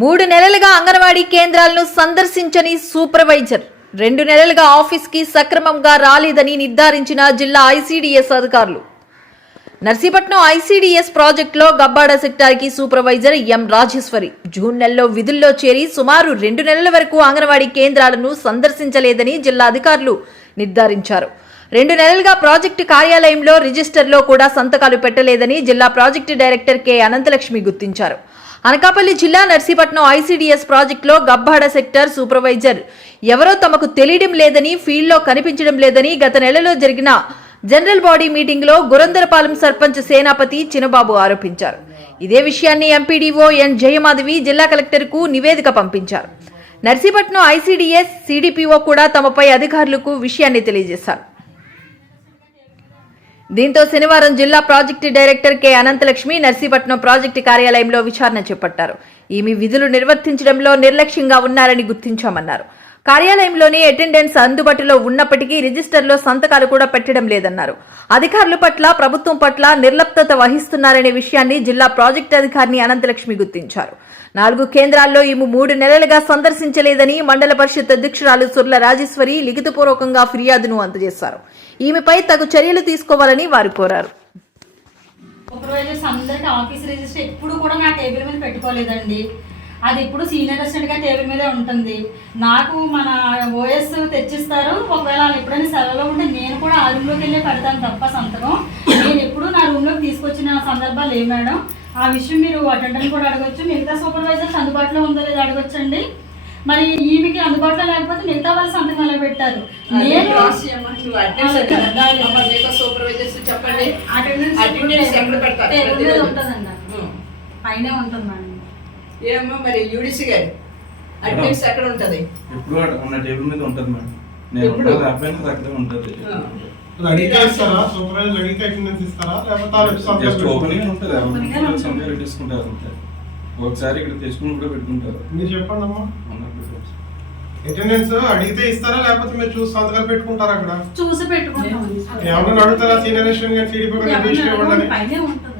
మూడు నెలలుగా అంగన్వాడీ కేంద్రాలను సందర్శించని సూపర్వైజర్. రెండు నెలలుగా ఆఫీస్కి సక్రమంగా రాలేదని నిర్ధారించిన జిల్లా ఐసీడీఎస్ అధికారులు. నర్సీపట్నం ఐసీడీఎస్ ప్రాజెక్టులో గబ్బాడ సెక్టార్కి సూపర్వైజర్ ఎం రాజేశ్వరి. జూన్ నెలలో విధుల్లో చేరి సుమారు రెండు నెలల వరకు అంగన్వాడీ కేంద్రాలను సందర్శించలేదని జిల్లా అధికారులు నిర్ధారించారు. రెండు నెలలుగా ప్రాజెక్టు కార్యాలయంలో రిజిస్టర్లో కూడా సంతకాలు పెట్టలేదని జిల్లా ప్రాజెక్టు డైరెక్టర్ కె అనంతలక్ష్మి గుర్తించారు. అనకాపల్లి జిల్లా నర్సీపట్నం ఐసీడీఎస్ ప్రాజెక్టులో గబ్బాడ సెక్టర్ సూపర్వైజర్. ఎవరో తమకు తెలియడం లేదని ఫీల్డ్లో కనిపించడం లేదని గత నెలలో జరిగిన జనరల్ బాడీ మీటింగ్లో గురందరపాలెం సర్పంచ్ సేనాపతి చినబాబు ఆరోపించారు. ఇదే విషయాన్ని ఎంపీడీఓ ఎన్ జయమాధవి జిల్లా కలెక్టర్కు నివేదిక పంపించారు. నర్సీపట్నం ఐసీడీఎస్ సిడిపిఓ కూడా తమపై అధికారులకు విషయాన్ని తెలియజేశారు. దీంతో శనివారం జిల్లా project director K Anantalakshmi Narsipatnam project కార్యాలయంలో విచారణ చేపట్టారు. ఈమె విధులు నిర్వర్తించడంలో నిర్లక్ష్యంగా ఉన్నారని గుర్తించామన్నారు. కార్యాలయంలోని అటెండెన్స్ అందుబాటులో ఉన్నప్పటికీ రిజిస్టర్లో సంతకాలు కూడా పెట్టడం లేదన్నారు. అధికారుల పట్ల ప్రభుత్వం పట్ల నిర్లప్త వహిస్తున్నారనే విషయాన్ని జిల్లా ప్రాజెక్టు అధికారిని అనంతలక్ష్మి గుర్తించారు. నాలుగు కేంద్రాల్లో ఈమె మూడు నెలలుగా సందర్శించలేదని మండల పరిషత్ అధ్యక్షురాలు సుర్ల రాజేశ్వరి లిఖితపూర్వకంగా ఫిర్యాదును అందజేశారు. ఈమెపై తగు చర్యలు తీసుకోవాలని వారు కోరారు. సూపర్వైజర్స్ అందరికీ ఆఫీస్ రిజిస్టర్ ఎప్పుడు కూడా నా టేబుల్ మీద పెట్టుకోలేదండి. అది ఇప్పుడు సీనియర్ అసిస్టెంట్గా టేబుల్ మీదే ఉంటుంది. నాకు మన ఓఎస్ తెచ్చిస్తారు. ఒకవేళ వాళ్ళు ఎప్పుడైనా సెలవులో ఉంటే నేను కూడా ఆ రూమ్లోకి వెళ్ళి పెడతాను తప్ప సంతకం. నేను ఎప్పుడు నా రూమ్లోకి తీసుకొచ్చిన సందర్భాలు ఏ మేడం? ఆ విషయం మీరు అటెండెంట్ కూడా అడగొచ్చు. మిగతా సూపర్వైజర్స్ అందుబాటులో ఉందో లేదో అడగొచ్చండి. మరి ఈమెకి అందుబాటులో లేకపోతే మిగతా వాళ్ళు సంతకం ఎలా పెట్టారు? నేను అటెండెన్స్ ఎక్కడ పెడతారు? పైనే ఉంటుంది మేడం ఏమో మరి యూడిసి గారు. అటెండెన్స్ ఎక్కడ ఉంటది? ఎప్పుడు ఉన్న టేబుల్ మీద ఉంటుంది మేడం. నేను ఎప్పుడు? ఉంటుంది అబ్బాయి అక్కడే ఉంటుంది. అడిగితే ఇస్తారా? సూపర్వైజర్ అడిగితే అటెండెన్స్ ఇస్తారా? లేకపోతే సంతకం జస్ట్ ఓపెనింగ్? ఉంటుంది Opening తీసుకుంటారు అంతే ఒకసారి ఇక్కడ తెచ్చుకుని కూడా పెట్టుకుంటారు. మీరు చెప్పండి అమ్మా. అటెండెన్స్ అడిగితే ఇస్తారా? లేకపోతే మీరు చూసి సంతకాలు పెట్టుకుంటారా అక్కడ? చూసి పెట్టుకుంటాం ఏమన్నా అడుగుతారా? సీనియర్ అసిస్టెంట్ గారు టీడీపీ గారు? పైనే ఉంటుంది.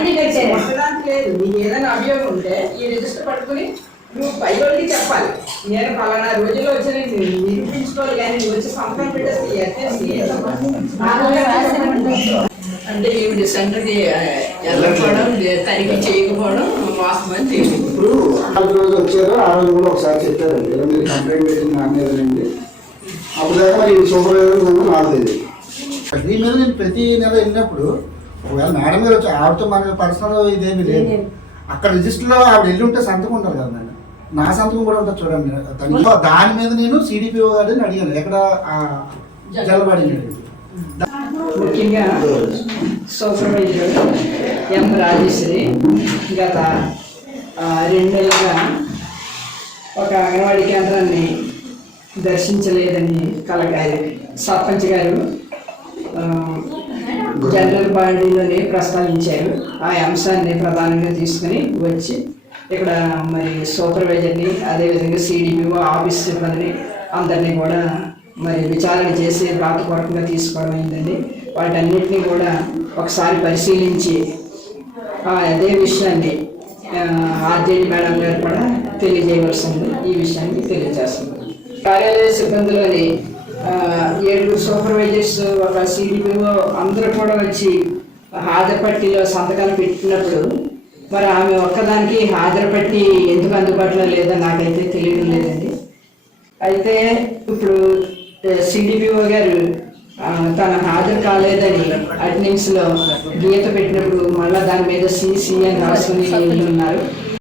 లేదు. నీకు ఏదైనా అభియోగం ఉంటే ఈ రిజిస్టర్ పట్టుకుని నువ్వు పై వాళ్ళకి చెప్పాలి. నేను పలానా రోజుల్లో వచ్చి నేను నిరూపించుకోవాలి కానీ నువ్వు వచ్చి పెట్టేస్తే ఈ? అంటే ఈవిడ సెంటర్కి వెళ్ళకపోవడం తనిఖీ చేయకపోవడం మోసం అని తెలియదు. ఇప్పుడు నాలుగు రోజు వచ్చారు ఆ రోజు కూడా ఒకసారి చెప్పారండి. మీరు కంప్లైంట్ పెట్టింది నా మీదనండి అప్పుడు దాకా మరి సూపర్వైజర్ నాకు తెలియదు దీని మీద నేను ప్రతి నెల వెళ్ళినప్పుడు ఒకవేళ మేడం గారు వచ్చి ఆవిడతో మన పర్సనల్ ఇదేమి లేదు. అక్కడ రిజిస్టర్లో ఆవిడ వెళ్ళి ఉంటే సంతకం ఉంటారు కదా మేడం. నా సంతకం కూడా ఉంటుంది చూడండి. దాని- దాని మీద నేను సిడిపిఓ గారిని అడిగాను. ఎక్కడ ఆ జలబడి ముఖ్యంగా సూపర్వైజర్ ఎం రాజేశ్వరి గత రెండు నెలలుగా ఒక అంగన్వాడీ కేంద్రాన్ని దర్శించలేదని కలగాలి సర్పంచ్ గారు ఆ, జనరల్ బాడీలోనే ప్రస్తావించారు. ఆ అంశాన్ని ప్రధానంగా తీసుకుని వచ్చి ఇక్కడ మరి సూపర్వైజర్ని అదేవిధంగా సిడిపిఓ ఆఫీస్ సిబ్బందిని అందరినీ కూడా మరి విచారణ చేసి రాతపూర్వకంగా తీసుకోవడం అయిందండి. వాటన్నిటిని కూడా ఒకసారి పరిశీలించి అదే విషయాన్ని ఆర్జేడి మేడం గారు కూడా తెలియజేయవలసింది ఈ విషయాన్ని తెలియజేస్తుంది కార్యాలయ సిబ్బందిలోని ఏడుగురు సూపర్వైజర్స్ ఒక సిడిపిఓ అందరూ కూడా వచ్చి హాజరు పట్టిలో సంతకాలు పెట్టినప్పుడు మరి ఆమె ఒక్కదానికి హాజరు పట్టి ఎందుకు అందుబాటులో లేదో నాకైతే తెలియడం లేదండి. అయితే ఇప్పుడు సిడిపిఓ గారు తన హాజరు కాలేదని అటెండెన్స్ గీత పెట్టినప్పుడు మళ్ళీ దాని మీద సిసి అని రాసుకుని ఉన్నారు